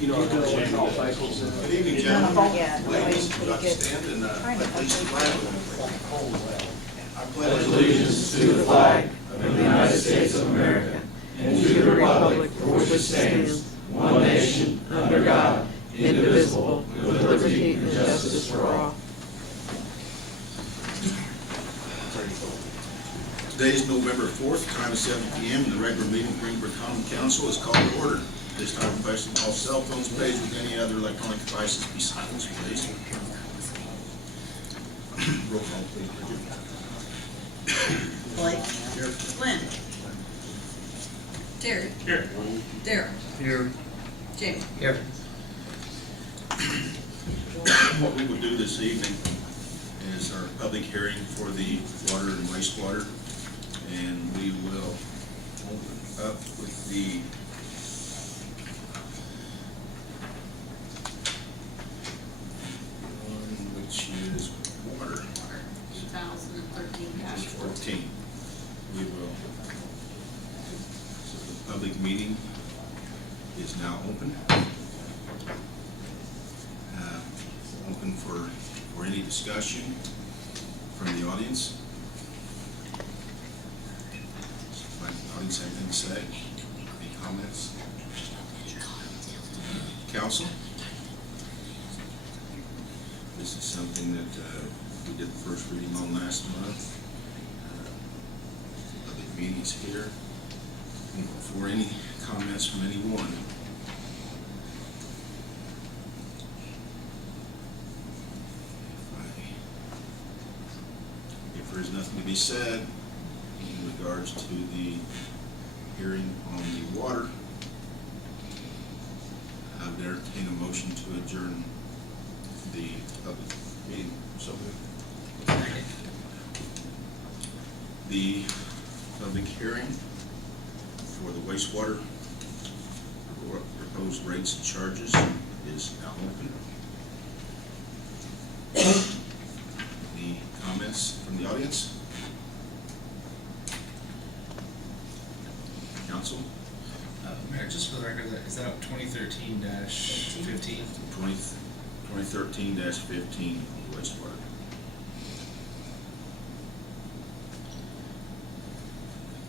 You know, change all cycles. Good evening, gentlemen. Yeah. Ladies, would you like to stand and please flag? I pledge Allegiance to the flag of the United States of America and to the republic for which it stands, one nation, under God, indivisible, with liberty and justice for all. Today is November 4th, time is 7 p.m., and the regular meeting of Greensburg Common Council is called to order. This time, requesting all cell phones, paged with any other electronic devices be silenced, please. Roll call, please, Bridget. Blake. Here. Glenn. Terry. Here. Darrell. Here. Jamie. Here. What we will do this evening is our public hearing for the water and wastewater, and we will open up with the one which is water. 2013-14. We will, so the public meeting is now open. Open for any discussion from the audience. Does the audience have anything to say? Any comments? Council? This is something that we did the first reading on last month. Public meetings here. For any comments from anyone? If there's nothing to be said in regards to the hearing on the water, I would entertain a motion to adjourn the public meeting. So moved. The public hearing for the wastewater proposed rates and charges is now open. Any comments from the audience? Council? Mayor, just for the record, is that 2013-15? 2013-15 wastewater.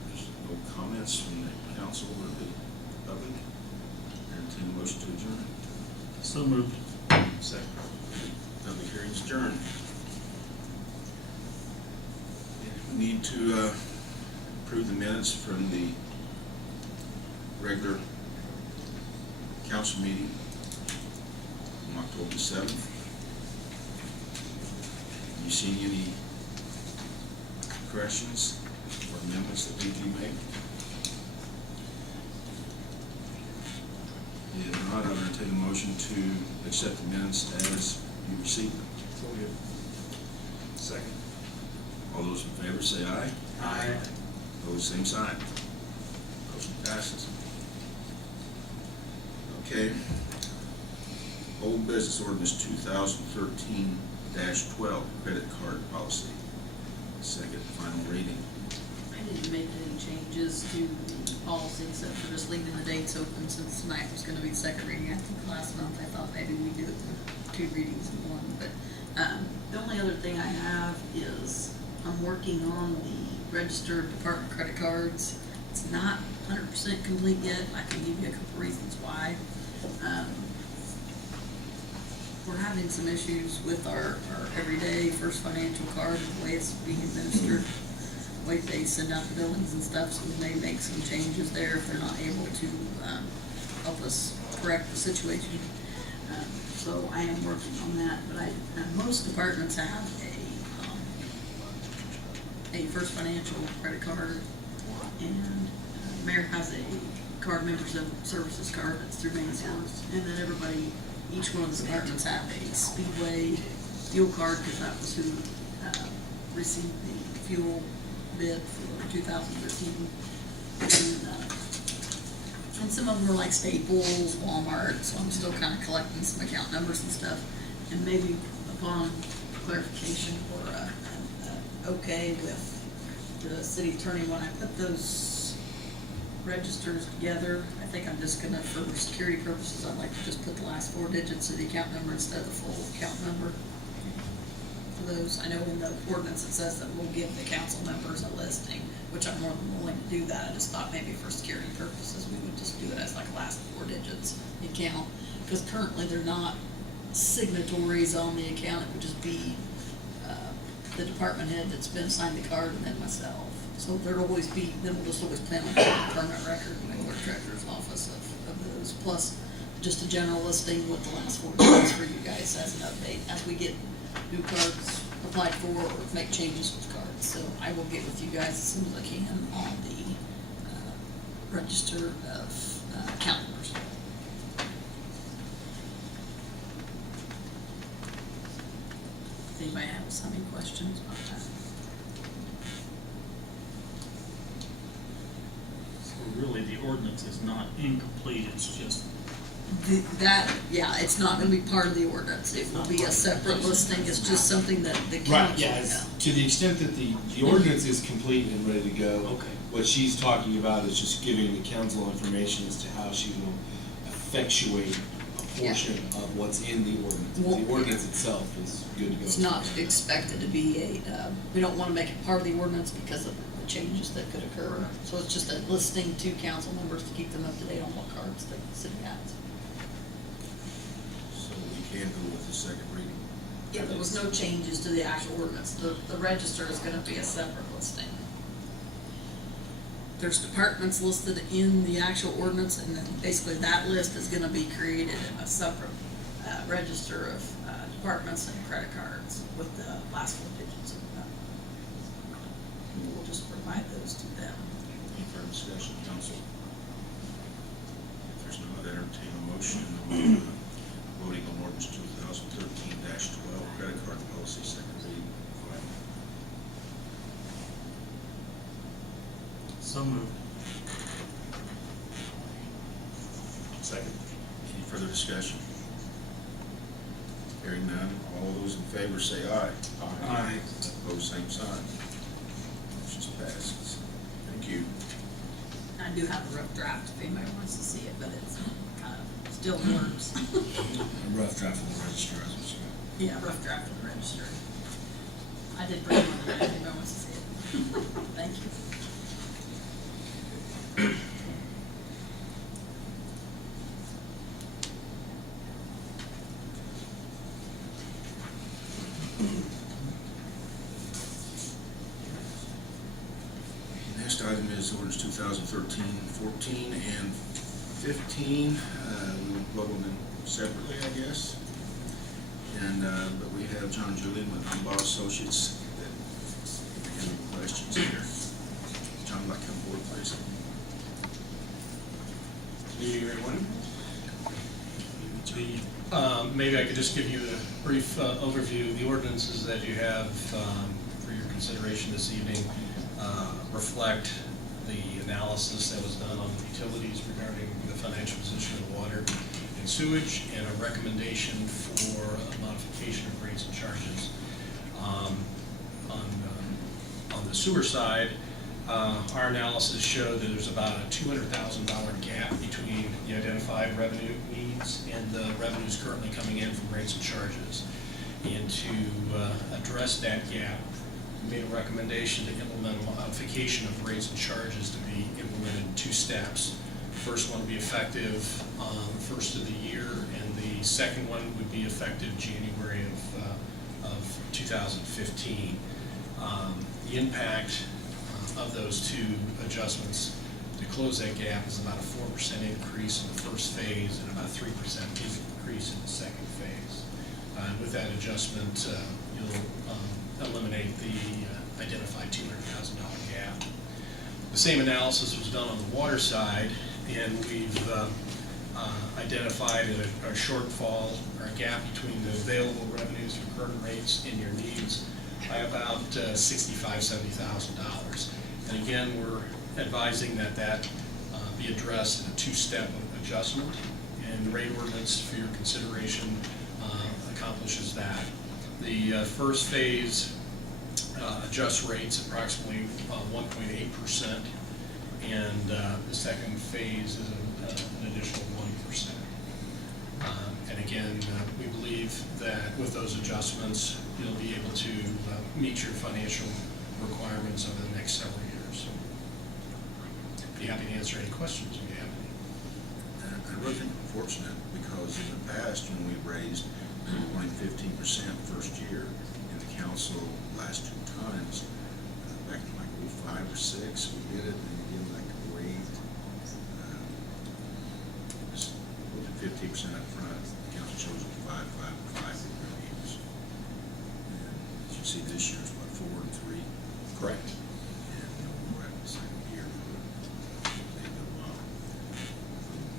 There's no comments from the council or the public. Entertain a motion to adjourn. So moved. Second. Public hearing's adjourned. We need to approve the minutes from the regular council meeting on October 7th. Have you seen any corrections or amendments that need to be made? If not, I'll entertain a motion to accept the minutes as you received them. So good. Second. All those in favor say aye. Aye. Opposed, same sign. Motion passes. Okay. Old business ordinance 2013-12, credit card policy. Second final reading. I didn't make any changes to the policy except for just leaving the dates open since tonight was going to be the second reading. I think last month I thought maybe we'd do it in 2 readings in one. But the only other thing I have is I'm working on the registered department credit cards. It's not 100% complete yet. I can give you a couple reasons why. We're having some issues with our everyday First Financial card, the way it's being administered, the way they send out the billings and stuff, so we may make some changes there if they're not able to help us correct the situation. So I am working on that, but most departments have a First Financial credit card, and Mayor has a card member services card that's through Mainsource, and then everybody, each one of the departments have a Speedway fuel card, because that was who received the fuel bid for 2013. And some of them are like Staples, Walmart, so I'm still kind of collecting some account numbers and stuff, and maybe upon clarification or okay with the city attorney, when I put those registers together, I think I'm just gonna, for security purposes, I'd like to just put the last four digits of the account number instead of the full account number. For those, I know in the ordinance it says that we'll give the council members a listing, which I'm more than willing to do that. I just thought maybe for security purposes, we would just do it as like last four digits account. Because currently they're not signatories on the account, it would just be, the department head that's been assigned the card and then myself. So there'll always be, then we'll just always plan on getting a permanent record in the clerk treasurer's office of those, plus just a general listing with the last four digits for you guys as an update, as we get new cards applied for or make changes with cards. So I will get with you guys as soon as I can on the register of account numbers. Does anybody have any questions about that? So really, the ordinance is not incomplete, it's just, It's not gonna be part of the ordinance, it will be a separate listing, it's just something that the council. Right, yeah, to the extent that the ordinance is complete and ready to go. Okay. What she's talking about is just giving the council information as to how she will effectuate a portion of what's in the ordinance. Well, The ordinance itself is good to go. It's not expected to be we don't wanna make it part of the ordinance because of the changes that could occur. So it's just a listing to council members to keep them up to date on what cards the city has. So we can go with the second reading. Yeah, there was no changes to the actual ordinance, the register is gonna be a separate listing. There's departments listed in the actual ordinance, and then basically that list is gonna be created in a separate, register of, departments and credit cards with the last four digits of that. And we'll just provide those to them. Any further discussion, council? If there's no other, entertain a motion on voting on ordinance 2013-12, credit card policy, second reading. so moved. Second. Any further discussion? Hearing none, all those in favor say aye. Aye. Opposed, same sign. Motion passes. Thank you. I do have a rough draft if anybody wants to see it, but it's kind of still works. A rough draft of the register, is what you got. Yeah, rough draft of the register. I did bring one, if anybody wants to see it. Thank you. Next item is ordinance 2013-14 and 15. We will vote on them separately, I guess. And, but we have John Julian with Dunbar Associates that have any questions here. John, would like to come forward, please. Good evening, everyone. Maybe I could just give you a brief overview. The ordinances that you have for your consideration this evening reflect the analysis that was done on the utilities regarding the financial position of water and sewage, and a recommendation for a modification of rates and charges. On the sewer side, our analysis showed that there's about a $200,000 gap between the identified revenue needs and the revenues currently coming in from rates and charges. And to address that gap, we made a recommendation to implement a modification of rates and charges to be implemented in two steps. The first one would be effective the first of the year, and the second one would be effective January of 2015. The impact of those two adjustments to close that gap is about a 4% increase in the first phase and about a 3% increase in the second phase. And with that adjustment, you'll eliminate the identified $200,000 gap. The same analysis was done on the water side, and we've identified a shortfall or a gap between the available revenues from current rates and your needs by about $65,000–$70,000. And again, we're advising that be addressed in a two-step adjustment, and the rate ordinance for your consideration accomplishes that. The first phase adjusts rates approximately 1.8%, and the second phase is an additional 1%. And again, we believe that with those adjustments, you'll be able to meet your financial requirements over the next several years. Be happy to answer any questions if you have any. I really think we're fortunate because in the past, when we raised, we were only 15% first year. In the council, last two times, back in like 05 or 06, we did it, and again, like waived, just 15% up front. The council chose 5 years. And as you see, this year's what, 4 and 3? Correct. And we're at the second year. They go well.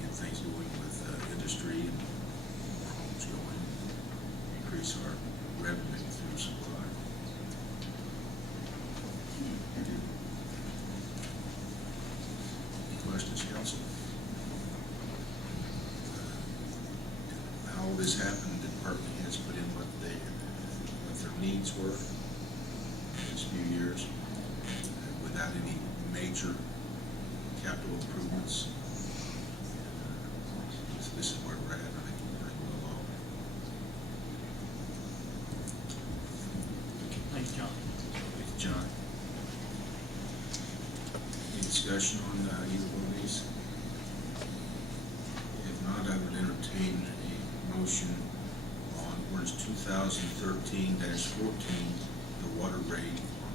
Get things going with industry and more homes going, increase our revenue through supply. Any questions, council? How all this happened, the department heads put in what their needs were in these few years, without any major capital improvements. So this is where we're at. I think we're pretty well off. Thanks, John. Thank you, John. Any discussion on either one of these? If not, I would entertain a motion on ordinance 2013-14, the water rate on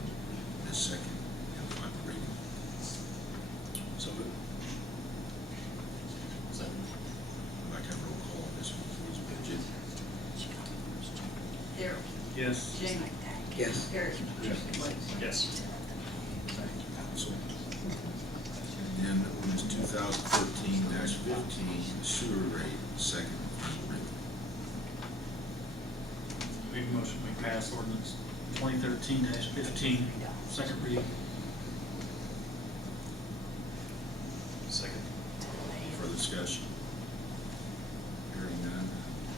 the second and final reading. So moved. I'd like to have a roll call on this one, please, Bridget. Darrell. Yes. Jamie. Yes. Harry. Blake. Yes. Thank you, council. And then ordinance 2013-15, the sewer rate, second and final reading. Make a motion, we pass ordinance 2013-15, second reading. Second. Further discussion? Hearing none,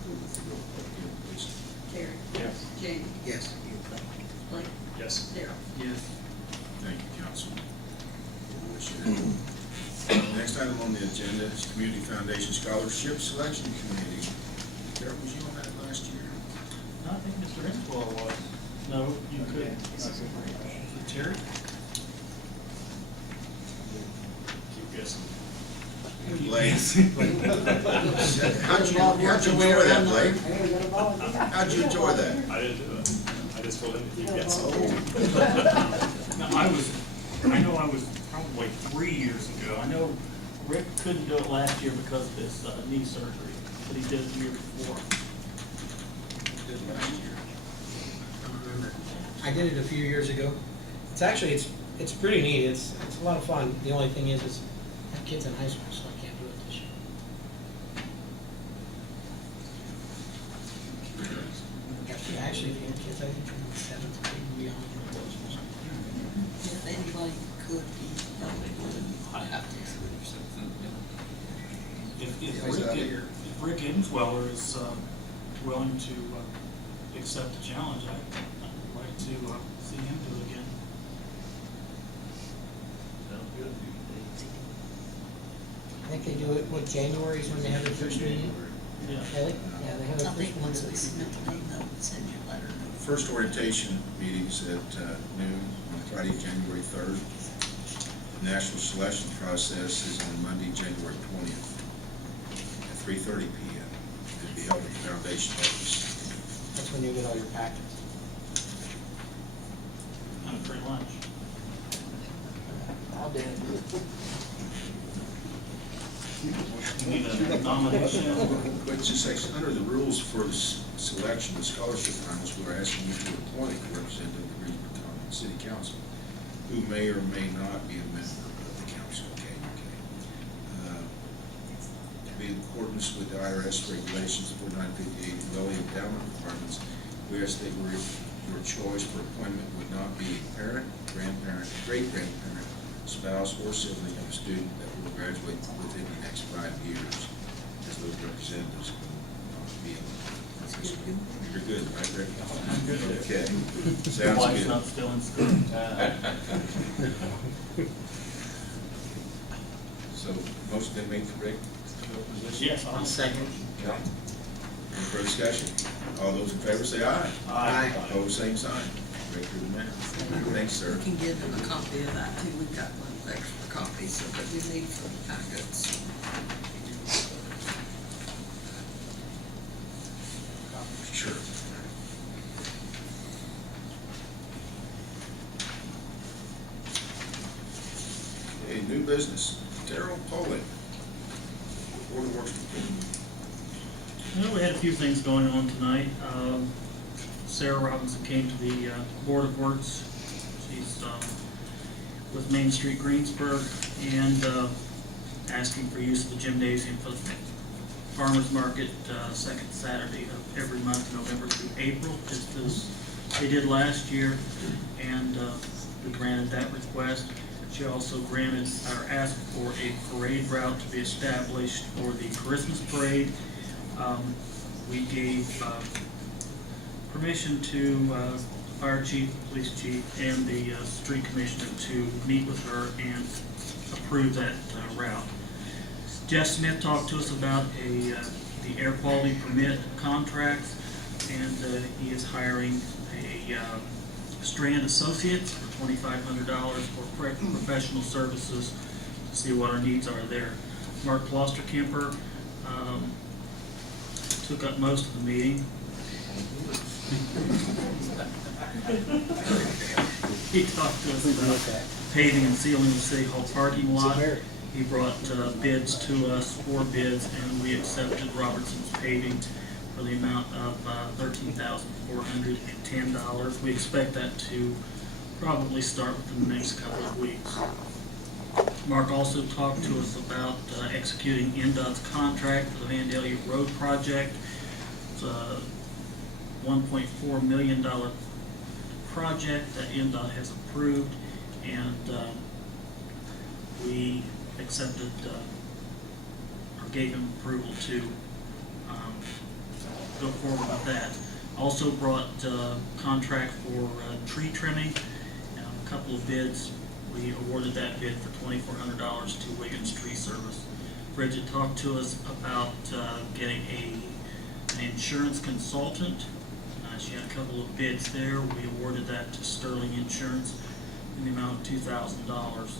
go with the roll call again, please. Harry. Yes. Jamie. Yes. Blake. Yes. Darrell. Yes. Thank you, council. We wish you well. Next item on the agenda is Community Foundation Scholarship Selection Committee. Darrell, was you on that last year? I think Mr. Enswell was. No, you could. Terry? Keep guessing. Blake. How'd you enjoy that, Blake? How'd you enjoy that? I didn't do it. I just told him to keep guessing. No, I know I was probably 3 years ago. I know Rick couldn't do it last year because of his knee surgery, but he did it the year before. Did last year. I did it a few years ago. It's actually, it's pretty neat. It's a lot of fun. The only thing is I have kids in high school, so I can't do it this year. Yeah, actually, if you have kids, I think from 7th grade and beyond. If anybody could be eligible, I have to. If Rick Ensweller is willing to accept the challenge, I'd like to see him do it again. I think they do it, January is when they have their first meeting? Yeah. Really? Yeah, they have I their think first once we meeting. submit the name, they'll send you a letter. First orientation meetings at noon on Friday, January 3rd. The national selection process is on Monday, January 20th at 3:30 p.m. It'll be held at the foundation office. That's when you get all your packets. I'm free lunch. I'll do it. You need a nomination. But just like, under the rules for the selection of scholarship finalists, we're asking you to appoint a representative of the Greensburg City Council who may or may not be a member of the council. Okay. To be in accordance with the IRS regulations 4958 dwelling endowment requirements, we ask that your choice for appointment would not be parent, grandparent, great-grandparent, spouse, or sibling of a student that will graduate within the next 5 years, as those representatives will not be elected. You're good, right, Rick? I'm good. Okay, My sounds wife's good. not still in school. So, Motion been made for Rick to fill the position? Yes, I'll second. Yeah. Any further discussion? All those in favor say aye. Aye. Opposed, same sign. Rick, you're the man. Thanks, sir. We can give them a copy of that too, we've got one extra copy, so that we need for the packets. Sure. Okay, new business. Darrell Poling. Board of Works. Well, we had a few things going on tonight. Sarah Robinson came to the Board of Works. She's with Main Street Greensburg and asking for use of the gymnasium for the farmers market second Saturday of every month, November through April, just as they did last year, and we granted that request. She also granted or asked for a parade route to be established for the Christmas parade. We gave permission to fire chief, police chief, and the street commissioner to meet with her and approve that route. Jeff Smith talked to us about the air quality permit contracts, and he is hiring a Strand Associates for $2,500 for professional services to see what our needs are there. Mark Klosterkemper took up most of the meeting. He talked to us about paving and sealing the city hall parking lot. He brought bids to us, 4 bids, and we accepted Robertson's paving for the amount of $13,410. We expect that to probably start within the next couple of weeks. Mark also talked to us about executing NDOT's contract for the Vandalia Road project. It's a $1.4 million project that NDOT has approved, and we accepted or gave him approval to go forward with that. Also brought contract for tree trimming, a couple of bids. We awarded that bid for $2,400 to Wiggins Tree Service. Bridget talked to us about getting an insurance consultant. She had a couple of bids there. We awarded that to Sterling Insurance in the amount of $2,000.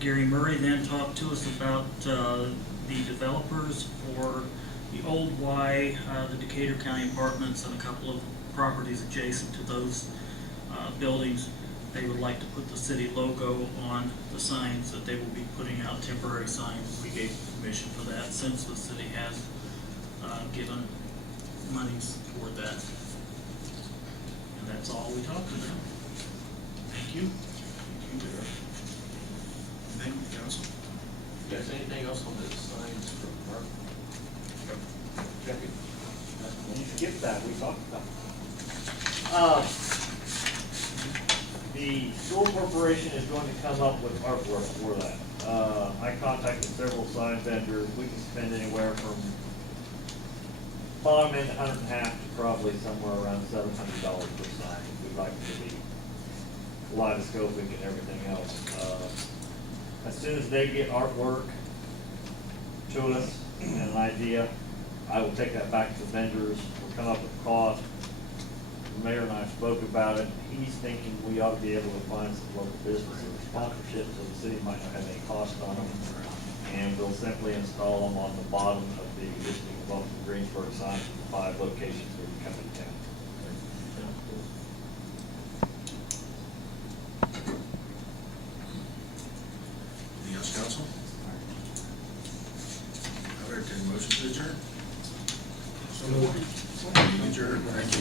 Gary Murray then talked to us about the developers for the Old Y, the Decatur County Apartments, and a couple of properties adjacent to those buildings. They would like to put the city logo on the signs that they will be putting out, temporary signs. We gave permission for that since the city has given monies toward that. And that's all we talked about. Thank you. Thank you, Darrell. Thank you, council. You guys, anything else on the signs for park? You skipped that, we talked about it. The school corporation is going to come up with artwork for that. I contacted several sign vendors. We can spend anywhere from bottom end $150 to probably somewhere around $700 per sign. We'd like to be kaleidoscopic and everything else. As soon as they get artwork to us and an idea, I will take that back to the vendors. We'll come up with a cost. The mayor and I spoke about it. He's thinking we ought to be able to find some local businesses or sponsorships so the city might not have any cost on them. And we'll simply install them on the bottom of the existing Welcome to Greensburg signs in the 5 locations where we come into town. Anything else, council? I'll entertain a motion to adjourn. So moved. Adjourn. Thank you.